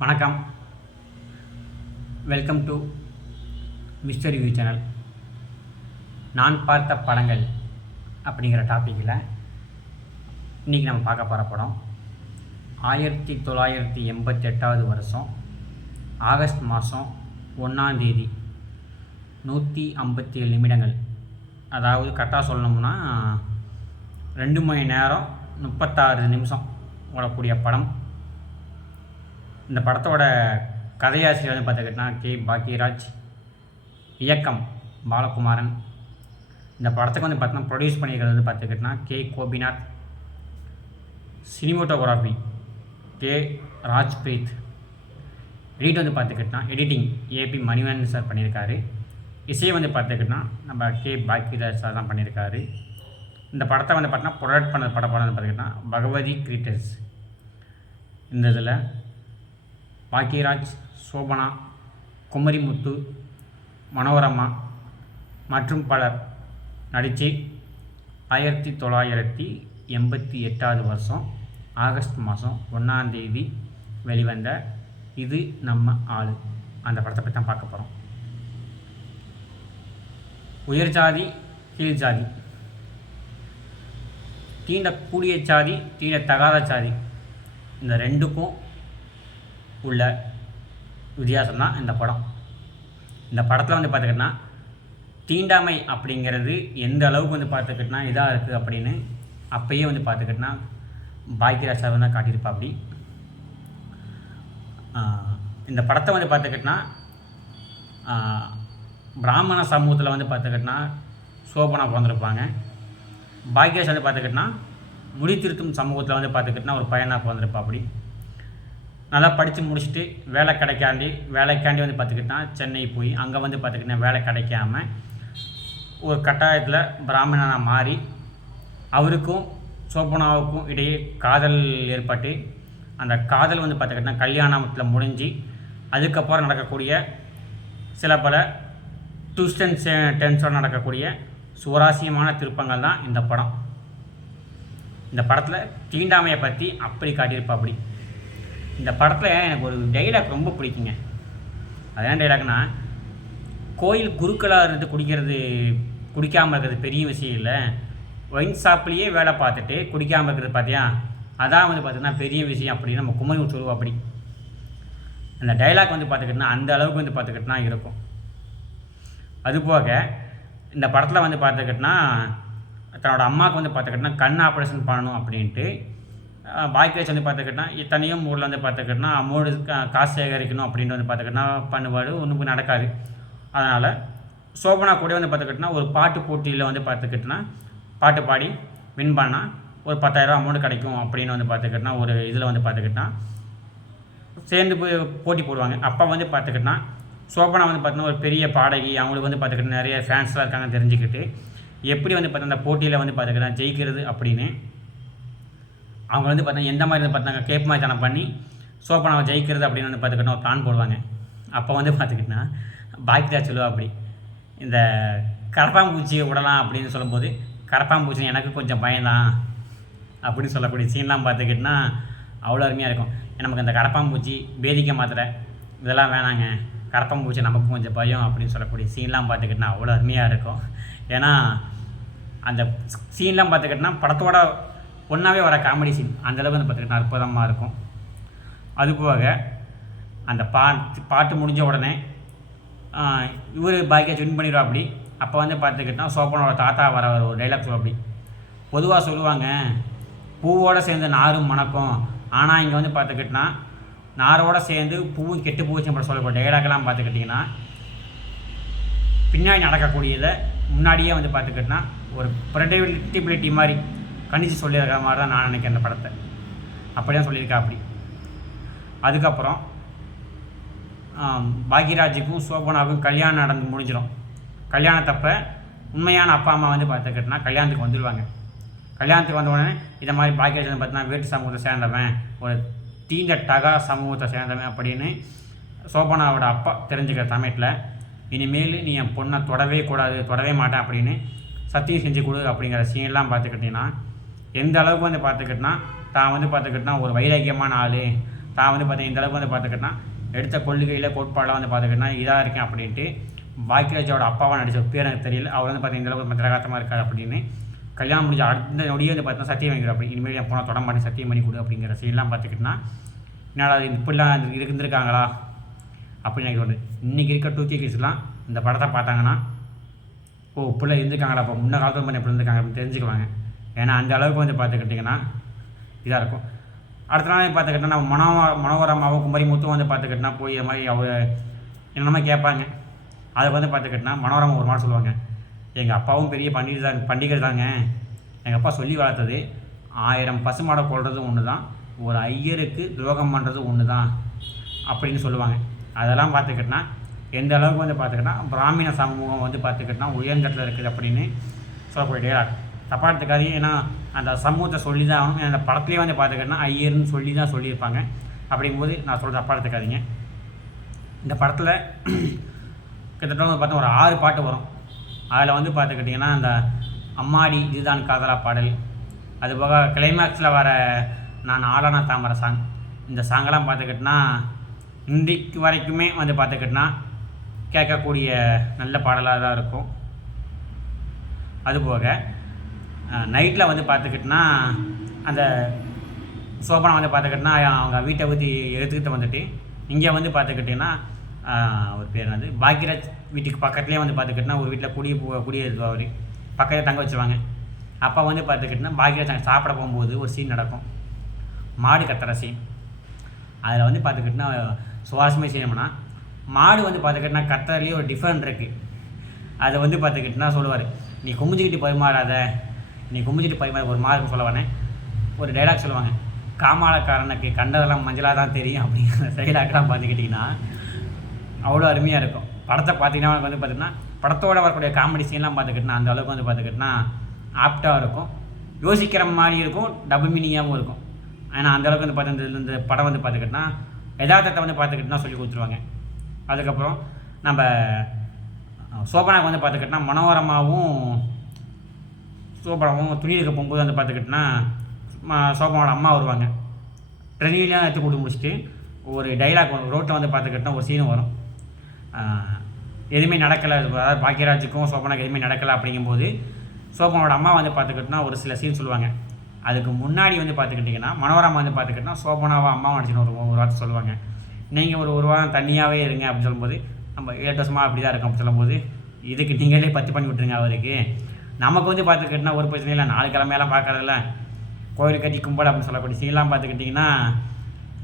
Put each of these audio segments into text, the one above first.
வணக்கம். Welcome to mister review channel. நான் பார்த்த படங்கள் அப்படிங்கிற டாப்பிக்கில் இன்றைக்கி நம்ம பார்க்க போகிற படம் 1988 வருஷம் ஆகஸ்ட் மாதம் 1ஆம் தேதி 157 நிமிடங்கள், அதாவது கரெக்டாக சொல்லணும்னா 2 மணி நேரம் 36 நிமிஷம் ஓடக்கூடிய படம். இந்த படத்தோட கதையாசிரியர் வந்து பார்த்துக்கிட்டோன்னா கே. பாக்யராஜ், இயக்கம் பாலகுமாரன். இந்த படத்துக்கு வந்து பார்த்தோன்னா ப்ரொடியூஸ் பண்ணியிருக்கிறது வந்து பார்த்துக்கிட்டோன்னா K. Gopinath, cinematography K. Rajpreet, ரீட் வந்து பார்த்துக்கிட்டோன்னா எடிட்டிங் ஏபி மணிவண்ணன் சார் பண்ணியிருக்காரு. இசையை வந்து பார்த்துக்கிட்டோன்னா நம்ம கே. பாக்யராஜ் சார் தான் பண்ணியிருக்காரு. இந்த படத்தை வந்து பார்த்தோன்னா ப்ரொடக்ட் பண்ண படம் வந்து பார்த்துக்கிட்டோன்னா பகவதி கிரியேட்டர்ஸ். இந்த இதில் பாக்யராஜ், சோபனா, குமரிமுத்து, மனோரமா மற்றும் பலர் நடித்து 1988 வருஷம் ஆகஸ்ட் மாதம் 1ஆம் தேதி வெளிவந்த இது நம்ம ஆளு அந்த படத்தை பற்றி தான் பார்க்க போகிறோம். உயர் ஜாதி, கீழ் ஜாதி, தீண்டக்கூடிய சாதி, தீண்டத்தகாத சாதி, இந்த ரெண்டுக்கும் உள்ள வித்தியாசம் தான் இந்த படம். இந்த படத்தில் வந்து பார்த்துக்கிட்டோன்னா தீண்டாமை அப்படிங்கிறது எந்த அளவுக்கு வந்து பார்த்துக்கிட்டோன்னா இதாக இருக்குது அப்படின்னு அப்போயே வந்து பார்த்துக்கிட்டோன்னா பாக்யராஜ் சார் வந்து காட்டியிருப்பா. அப்படி இந்த படத்தை வந்து பார்த்துக்கிட்டோன்னா பிராமண சமூகத்தில் வந்து பார்த்துக்கிட்டோன்னா சோபனா பிறந்திருப்பாங்க. பாக்யராஜ் வந்து பார்த்துக்கிட்டோன்னா முடித்திருத்தும் சமூகத்தில் வந்து பார்த்துக்கிட்டோன்னா ஒரு பையனாக பிறந்திருப்பா. அப்படி நல்லா படித்து முடிச்சுட்டு வேலைக்காண்டி வந்து பார்த்துக்கிட்டா சென்னை போய் அங்கே வந்து பார்த்துக்கிட்டா வேலை கிடைக்காம ஒரு கட்டாயத்தில் பிராமணனாக மாறி அவருக்கும் சோபனாவுக்கும் இடையே காதல் ஏற்பட்டு அந்த காதல் வந்து பார்த்துக்கிட்டா கல்யாணத்தில் முடிஞ்சு அதுக்கப்புறம் நடக்கக்கூடிய சில பல ட்விஸ்ட் அண்ட் டென்ஸோடு நடக்கக்கூடிய சுவாரஸ்யமான திருப்பங்கள் தான் இந்த படம். இந்த படத்தில் தீண்டாமையை பற்றி அப்படி காட்டியிருப்பா. அப்படி இந்த படத்தில் எனக்கு ஒரு டைலாக் ரொம்ப பிடிக்குங்க. அது என்ன டைலாக்னா, கோயில் குருக்களாக இருந்து குடிக்காமல் இருக்கிறது பெரிய விஷயம் இல்லை, ஒயின் ஷாப்லேயே வேலை பார்த்துட்டு குடிக்காமல் இருக்கிறது பார்த்தியா, அதான் வந்து பார்த்திங்கன்னா பெரிய விஷயம் அப்படின்னு நம்ம குமரி சொல்லுவோம். அப்படி அந்த டைலாக் வந்து பார்த்துக்கிட்டோன்னா அந்த அளவுக்கு வந்து பார்த்துக்கிட்டோன்னா இருக்கும். அதுபோக இந்த படத்தில் வந்து பார்த்துக்கிட்டோன்னா தன்னோட அம்மாவுக்கு வந்து பார்த்துக்கிட்டோன்னா கண் ஆப்ரேஷன் பண்ணணும் அப்படின்ட்டு பாக்யராஜ் வந்து பார்த்துக்கிட்டோன்னா இத்தனையும் ஊரில் வந்து பார்த்துக்கிட்டோன்னா அமௌண்ட் காசு சேகரிக்கணும் அப்படின்ட்டு வந்து பார்த்துக்கிட்டோன்னா பண்ணுவாடு, ஒன்றும் நடக்காது. அதனால் சோபனா கூட வந்து பார்த்துக்கிட்டோன்னா ஒரு பாட்டு போட்டியில் வந்து பார்த்துக்கிட்டோன்னா பாட்டு பாடி வின் பண்ணால் ஒரு 10,000 அமௌண்ட் கிடைக்கும் அப்படின்னு வந்து பார்த்துக்கிட்டோன்னா ஒரு இதில் வந்து பார்த்துக்கிட்டோன்னா சேர்ந்து போய் போட்டி போடுவாங்க. அப்போ வந்து பார்த்துக்கிட்டோன்னா சோபனா வந்து பார்த்தோன்னா ஒரு பெரிய பாடகி, அவங்களுக்கு வந்து பார்த்துக்கிட்டோன்னா நிறைய ஃபேன்ஸ்லாம் இருக்காங்க தெரிஞ்சுக்கிட்டு எப்படி வந்து பார்த்தா அந்த போட்டியில் வந்து பார்த்துக்கிட்டோன்னா ஜெயிக்கிறது அப்படின்னு அவங்க வந்து பார்த்தா எந்த மாதிரி வந்து பார்த்தாங்க கேப் மாதிரி தனம் பண்ணி சோபனாவை ஜெயிக்கிறது அப்படின்னு வந்து பார்த்துக்கிட்டோன்னா ஒரு பிளான் போடுவாங்க. அப்போ வந்து பார்த்துக்கிட்டோன்னா பாக்யராஜ் சொல்லுவா அப்படி, இந்த கரப்பாம்பூச்சியை விடலாம் அப்படின்னு சொல்லும்போது கரப்பாம்பூச்சி எனக்கு கொஞ்சம் பயம்தான் அப்படின்னு சொல்லக்கூடிய சீன்லாம் பார்த்துக்கிட்டோன்னா அவ்வளோ அருமையாக இருக்கும். நமக்கு அந்த கரப்பாம்பூச்சி பேதிக்க மாத்திரை இதெல்லாம் வேணாங்க, கரப்பாம்பூச்சி நமக்கு கொஞ்சம் பயம் அப்படின்னு சொல்லக்கூடிய சீன்லாம் பார்த்துக்கிட்டோன்னா அவ்வளோ அருமையாக இருக்கும். ஏன்னா அந்த சீன்லாம் பார்த்துக்கிட்டோன்னா படத்தோட ஒன்றாவே வர காமெடி சீன் அந்தளவுக்கு வந்து பார்த்துக்கிட்டா அற்புதமாக இருக்கும். அதுபோக அந்த பாட்டு முடிஞ்ச உடனே இவர் பாக்யராஜ் வின் பண்ணிடுவா. அப்படி அப்போ வந்து பார்த்துக்கிட்டோன்னா சோபனோட தாத்தா வர ஒரு டைலாக் சொல்லுவா. அப்படி பொதுவாக சொல்லுவாங்க, பூவோடு சேர்ந்து நாரும் மணக்கும், ஆனால் இங்கே வந்து பார்த்துக்கிட்டோன்னா நாரோடு சேர்ந்து பூவும் கெட்டு போச்சுன்னு அப்படி சொல்லக்கூடிய டைலாக்லாம் பார்த்துக்கிட்டிங்கன்னா பின்னாடி நடக்கக்கூடியதை முன்னாடியே வந்து பார்த்துக்கிட்டோன்னா ஒரு ப்ரெடிக்டிபிலிட்டி மாதிரி கணிச்சு சொல்லியிருக்கிற மாதிரி தான் நான் நினைக்கிறேன். அந்த படத்தை அப்படி தான் சொல்லியிருக்கா. அப்படி அதுக்கப்புறம் பாக்யராஜுக்கும் சோபனாவுக்கும் கல்யாணம் நடந்து முடிஞ்சிடும். கல்யாணத்தப்போ உண்மையான அப்பா அம்மா வந்து பார்த்துக்கிட்டோன்னா கல்யாணத்துக்கு வந்துடுவாங்க. கல்யாணத்துக்கு வந்த உடனே இதை மாதிரி பாக்யராஜ் வந்து பார்த்தீங்கன்னா வேட்டு சமூகத்தை சேர்ந்தவன், ஒரு தீண்டட்டகா சமூகத்தை சேர்ந்தவன் அப்படின்னு சோபனாவோட அப்பா தெரிஞ்சுக்கிற சமயத்தில் இனிமேல் நீ என் பொண்ணை தொடவே மாட்டேன் அப்படின்னு சத்தியம் செஞ்சு கொடு அப்படிங்கிற சீன்லாம் பார்த்துக்கிட்டிங்கன்னா எந்த அளவுக்கு வந்து பார்த்துக்கிட்டோன்னா தான் வந்து பார்த்துக்கிட்டோன்னா ஒரு வைராக்கியமான ஆள், தான் வந்து பார்த்தீங்கன்னா இந்தளவுக்கு வந்து பார்த்துக்கிட்டனா எடுத்த கொள்கையில் கோட்பாடெலாம் வந்து பார்த்துக்கிட்டனா இதாக இருக்கேன் அப்படின்ட்டு பாக்யராஜோட அப்பாவாக நடித்த பேர் எனக்கு தெரியல. அவர் வந்து பார்த்தீங்கன்னா இந்தளவுக்கு திரகாத்தமாக இருக்கார் அப்படின்னு கல்யாணம் முடிஞ்ச அடுத்த நொடியே வந்து பார்த்தீங்கன்னா சத்தியம் வாங்கிடும். அப்படி இனிமேல் என் போனால் தொட மாட்டேன் சத்தியம் பண்ணி கொடு அப்படிங்கிற சீன்லாம் பார்த்துக்கிட்டனா என்னடா இப்படிலாம் இருந்திருக்காங்களா அப்படின்னு எனக்கு தோணுது. இன்றைக்கி இருக்க 2K கிட்ஸ்லாம் இந்த படத்தை பார்த்தாங்கன்னா இப்படிலாம் இருந்திருக்காங்களா, அப்போ முன்ன காலத்தில் பண்ணி எப்படி இருந்திருக்காங்க அப்படின்னு தெரிஞ்சுக்குவாங்க. ஏன்னா அந்த அளவுக்கு வந்து பார்த்துக்கிட்டிங்கன்னா இதாக இருக்கும். அடுத்த நாள் பார்த்துக்கிட்டா நம்ம மனோரமாவும் குமரி முத்தும் வந்து பார்த்துக்கிட்டனா போய் இது மாதிரி அவங்க என்னென்னமோ கேட்பாங்க. அதை வந்து பார்த்துக்கிட்டனா மனோரமா ஒரு மாதிரி சொல்லுவாங்க, எங்கள் அப்பாவும் பெரிய பண்டிகை தாங்க, எங்கள் அப்பா சொல்லி வளர்த்தது 1000 பசுமாடை கொள்றதும் ஒன்று தான், ஒரு ஐயருக்கு துரோகம் பண்ணுறதும் ஒன்று தான் அப்படின்னு சொல்லுவாங்க. அதெல்லாம் பார்த்துக்கிட்டனா எந்த அளவுக்கு வந்து பார்த்துக்கிட்டனா பிராமண சமூகம் வந்து பார்த்துக்கிட்டனா உயர்ந்தட்டில் இருக்குது அப்படின்னு சொல்லக்கூடிய தப்பாக எடுத்துக்காது. ஏன்னா அந்த சமூகத்தை சொல்லி தான் ஆகணும். அந்த படத்துலேயே வந்து பார்த்துக்கிட்டனா ஐயர்னு சொல்லி தான் சொல்லியிருப்பாங்க. அப்படிங்கும்போது நான் சொல்கிற தப்பாக எடுத்துக்காதீங்க. இந்த படத்தில் கிட்டத்தட்ட வந்து பார்த்தா ஒரு 6 பாட்டு வரும். அதில் வந்து பார்த்துக்கிட்டிங்கன்னா அந்த அம்மாடி இதுதான் காதலா பாடல், அதுபோக கிளைமேக்ஸில் வர நான் ஆளான தாமரை சாங், இந்த சாங்கெல்லாம் பார்த்துக்கிட்டனா இன்றைக்கு வரைக்குமே வந்து பார்த்துக்கிட்டனா கேட்கக்கூடிய நல்ல பாடலாக தான் இருக்கும். அதுபோக நைட்டில் வந்து பார்த்துக்கிட்டனா அந்த சோபனா வந்து பார்த்துக்கிட்டனா அவங்க வீட்டை ஊற்றி எடுத்துக்கிட்டு வந்துட்டு இங்கே வந்து பார்த்துக்கிட்டிங்கன்னா ஒரு பேர் என்னது பாக்யராஜ் வீட்டுக்கு பக்கத்துலேயே வந்து பார்த்துக்கிட்டனா ஒரு வீட்டில் குடியிருப்பவர் பக்கத்தில் தங்க வச்சுருவாங்க. அப்போ வந்து பார்த்துக்கிட்டனா பாக்யராஜ் சாப்பிட போகும்போது ஒரு சீன் நடக்கும், மாடு கத்துற சீன். அதில் வந்து பார்த்துக்கிட்டனா சுவாரஸ்யமாக செய்யணும்னா மாடு வந்து பார்த்துக்கிட்டனா கத்துறதுலேயே ஒரு டிஃப்ரெண்ட் இருக்குது. அதை வந்து பார்த்துக்கிட்டனா சொல்லுவார், நீ குமிஞ்சிக்கிட்டு பரிமாறாத, நீ குமிஞ்சிட்டு பரிமாற ஒரு மாடுன்னு சொல்லுவானே ஒரு டைலாக் சொல்லுவாங்க, காமாலக்காரனுக்கு கண்டதெல்லாம் மஞ்சளாக தான் தெரியும் அப்படிங்கிற டைலாக்லாம் பார்த்துக்கிட்டிங்கன்னா அவ்வளோ அருமையாக இருக்கும். படத்தை பார்த்தீங்கன்னா வந்து பார்த்திங்கன்னா படத்தோடு வரக்கூடிய காமெடி சீன்லாம் பார்த்துக்கிட்டனா அந்த அளவுக்கு வந்து பார்த்துக்கிட்டனா ஆப்டாக இருக்கும், யோசிக்கிற மாதிரி இருக்கும், டபுள் மீனிங்காகவும் இருக்கும். ஏன்னா அந்தளவுக்கு வந்து பார்த்து இந்த படம் வந்து பார்த்துக்கிட்டனா யதார்த்தத்தை வந்து பார்த்துக்கிட்டனா சொல்லி கொடுத்துருவாங்க. அதுக்கப்புறம் நம்ம சோபனாவுக்கு வந்து பார்த்துக்கிட்டனா மனோரமாவும் சோபனாவும் துணி எடுக்க போகும்போது வந்து பார்த்துக்கிட்டனா சோபனாவோட அம்மா வருவாங்க. ட்ரெயின்லாம் எடுத்து கொடுத்து முடிச்சுட்டு ஒரு டைலாக் வரும், ரோட்டில் வந்து பார்த்துக்கிட்டனா ஒரு சீன் வரும், எதுவுமே நடக்கலை, அதாவது பாக்யராஜுக்கும் சோபனாவுக்கு எதுவுமே நடக்கலை. அப்படிங்கும்போது சோபனாவோட அம்மா வந்து பார்த்துக்கிட்டனா ஒரு சில சீன் சொல்லுவாங்க. அதுக்கு முன்னாடி வந்து பார்த்துக்கிட்டிங்கன்னா மனோரமா வந்து பார்த்துக்கிட்டனா சோபனாவை அம்மாவை நினச்சின்னு ஒரு வார்த்தை சொல்லுவாங்க, நீங்கள் ஒரு வாரம் தனியாகவே இருங்க அப்படின்னு சொல்லும்போது நம்ம 7 வருஷமாக அப்படி தான் இருக்கும். அப்படி சொல்லும்போது இதுக்கு நீங்களே பத்தி பண்ணி விட்ருங்க அவருக்கு, நமக்கு வந்து பார்த்துக்கிட்டனா ஒரு பிரச்சனை இல்லை, 4 கிழமையெல்லாம் பார்க்கறதில்ல, கோயில் கட்டி கும்பல் அப்படின்னு சொல்லக்கூடிய சீன்லாம் பார்த்துக்கிட்டிங்கன்னா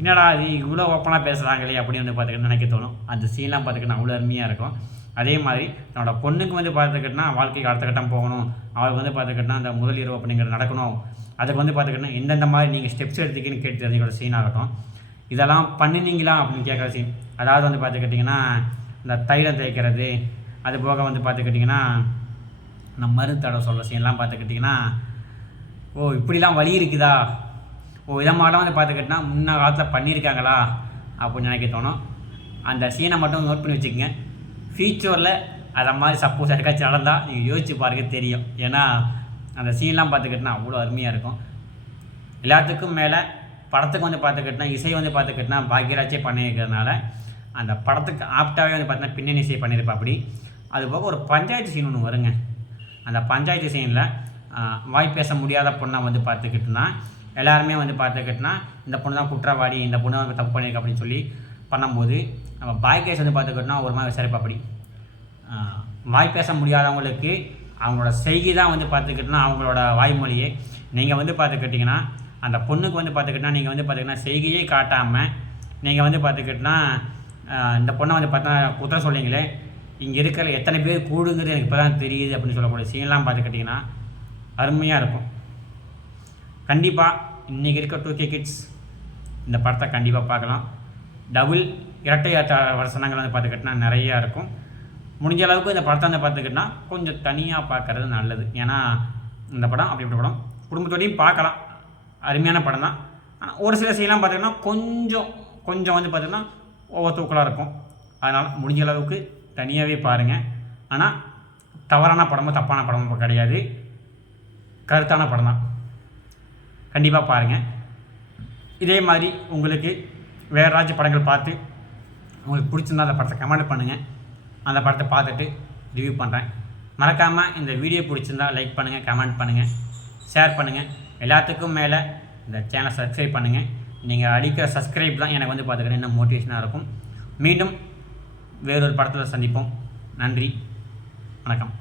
என்னடா அது இவ்வளோ ஓப்பனாக பேசுகிறாங்களே அப்படின்னு வந்து பார்த்துக்கிட்டு நினைக்க தோணும். அந்த சீன்லாம் பார்த்துக்கிட்டா அவ்வளோ அருமையாக இருக்கும். அதே மாதிரி தன்னோட பொண்ணுக்கு வந்து பார்த்துக்கிட்டனா வாழ்க்கைக்கு அடுத்த கட்டம் போகணும், அவளுக்கு வந்து பார்த்துக்கிட்டனா அந்த முதல் இரவு அப்படிங்கிறது நடக்கணும், அதுக்கு வந்து பார்த்துக்கிட்டனா எந்தெந்த மாதிரி நீங்கள் ஸ்டெப்ஸ் எடுத்துக்கின்னு கேட்டு தெரிஞ்சுக்கிற சீன் ஆகட்டும். இதெல்லாம் பண்ணினீங்களா அப்படின்னு கேட்குற சீன், அதாவது வந்து பார்த்துக்கிட்டிங்கன்னா இந்த தைலம் தேய்க்கிறது, அது போக வந்து பார்த்துக்கிட்டிங்கன்னா நம்ம மருந்து தடவை சொல்கிற சீன்லாம் பார்த்துக்கிட்டிங்கன்னா இப்படிலாம் வலி இருக்குதா, இதை மாதிரிலாம் வந்து பார்த்துக்கிட்டினா முன்ன காலத்தில் பண்ணியிருக்காங்களா அப்படின்னு நினைக்க தோணும். அந்த சீனை மட்டும் நோட் பண்ணி வச்சுக்கோங்க. ஃபியூச்சரில் அதை மாதிரி சப்போஸ் யாருக்காச்சும் நடந்தால் நீங்கள் யோசிச்சு பாருங்க தெரியும். ஏன்னா அந்த சீன்லாம் பார்த்துக்கிட்டினா அவ்வளோ அருமையாக இருக்கும். எல்லாத்துக்கும் மேலே படத்துக்கு வந்து பார்த்துக்கிட்டினா இசை வந்து பார்த்துக்கிட்டினா பாக்யராஜே பண்ணியிருக்கிறதுனால அந்த படத்துக்கு ஆப்டாகவே வந்து பார்த்தீங்கன்னா பின்னணி இசை பண்ணியிருப்பா. அப்படி அதுபோக ஒரு பஞ்சாயத்து சீன் ஒன்று வருங்க. அந்த பஞ்சாயத்து சீனில் வாய் பேச முடியாத பொண்ணை வந்து பார்த்துக்கிட்டுனா எல்லாருமே வந்து பார்த்துக்கிட்டுனா இந்த பொண்ணு தான் குற்றவாளி, இந்த பொண்ணு வந்து தப்பு பண்ணியிருக்கு அப்படின்னு சொல்லி பண்ணும்போது நம்ம பாய்கேஸ் வந்து பார்த்துக்கிட்டோன்னா ஒரு மாதிரி விசாரிப்பா. அப்படி வாய் பேச முடியாதவங்களுக்கு அவங்களோட செய்கை தான் வந்து பார்த்துக்கிட்டோன்னா அவங்களோட வாய்மொழியே. நீங்கள் வந்து பார்த்துக்கிட்டிங்கன்னா அந்த பொண்ணுக்கு வந்து பார்த்துக்கிட்டனா நீங்கள் வந்து பார்த்திங்கன்னா செய்கையே காட்டாமல் நீங்கள் வந்து பார்த்துக்கிட்டனா இந்த பொண்ணை வந்து பார்த்தா குற்றம் சொல்லிங்களே, இங்கே இருக்கிற எத்தனை பேர் கூடுங்கிறது எனக்கு இப்போ தான் தெரியுது அப்படின்னு சொல்லக்கூடிய சீன்லாம் பார்த்துக்கிட்டிங்கன்னா அருமையாக இருக்கும். கண்டிப்பாக இன்றைக்கி இருக்க 2K கிட்ஸ் இந்த படத்தை கண்டிப்பாக பார்க்கலாம். டபுள் இரட்டை வசனங்கள் வந்து பார்த்துக்கிட்டனா நிறையா இருக்கும். முடிஞ்ச அளவுக்கு இந்த படத்தை வந்து பார்த்துக்கிட்டனா கொஞ்சம் தனியாக பார்க்குறது நல்லது. ஏன்னா இந்த படம் அப்படி படம் குடும்பத்தோடையும் பார்க்கலாம், அருமையான படம் தான். ஆனால் ஒரு சில சீன்லாம் பார்த்திங்கன்னா கொஞ்சம் வந்து பார்த்திங்கன்னா ஒவ்வொரு தூக்கலாக இருக்கும். அதனால் முடிஞ்ச அளவுக்கு தனியாகவே பாருங்கள். ஆனால் தவறான படமோ தப்பான படமோ கிடையாது, கருத்தான படம் தான். கண்டிப்பாக பாருங்கள். இதே மாதிரி உங்களுக்கு வேறு ஏதாச்சும் படங்கள் பார்த்து உங்களுக்கு பிடிச்சிருந்தா அந்த படத்தை கமெண்ட் பண்ணுங்கள். அந்த படத்தை பார்த்துட்டு ரிவ்யூ பண்ணுறேன். மறக்காமல் இந்த வீடியோ பிடிச்சிருந்தா லைக் பண்ணுங்கள், கமெண்ட் பண்ணுங்கள், ஷேர் பண்ணுங்கள். எல்லாத்துக்கும் மேலே இந்த சேனலை சப்ஸ்கிரைப் பண்ணுங்கள். நீங்கள் அடிக்கிற சப்ஸ்கிரைப் தான் எனக்கு பார்த்துக்கிட்டேன் இன்னும் மோட்டிவேஷனாக இருக்கும். மீண்டும் வேறொரு படத்தில் சந்திப்போம். நன்றி, வணக்கம்.